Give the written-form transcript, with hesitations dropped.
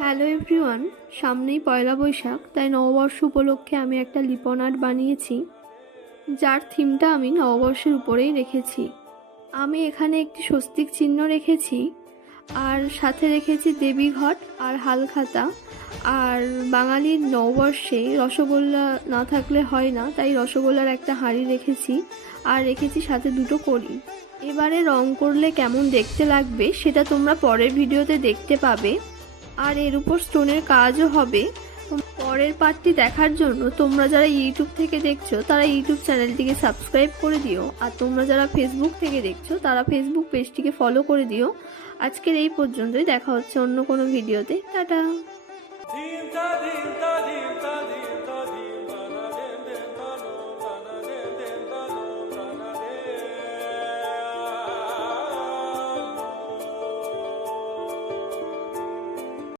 Hello everyone, সামনেই পয়লা বৈশাখ, তাই নববর্ষ উপলক্ষে আমি একটা লিপন আর্ট বানিয়েছি, যার থিমটা আমি নববর্ষের উপরেই রেখেছি। আমি এখানে একটি স্বস্তিক চিহ্ন রেখেছি, আর সাথে রেখেছি দেবী ঘট আর হালখাতা। আর বাঙালির নববর্ষে রসগোল্লা না থাকলে হয় না, তাই রসগোল্লার একটা হাঁড়ি রেখেছি, আর রেখেছি সাথে দুটো কড়ি। এবারে রং করলে কেমন দেখতে লাগবে সেটা তোমরা পরের ভিডিওতে দেখতে পাবে। আর এর উপর স্টোনের কাজও হবে। পরের পার্টটি দেখার জন্য তোমরা যারা ইউটিউব থেকে দেখছো তারা ইউটিউব চ্যানেলটিকে সাবস্ক্রাইব করে দিও, আর তোমরা যারা ফেসবুক থেকে দেখছো তারা ফেসবুক পেজটিকে ফলো করে দিও। আজকের এই পর্যন্তই, দেখা হচ্ছে অন্য কোনো ভিডিওতে। টাটা।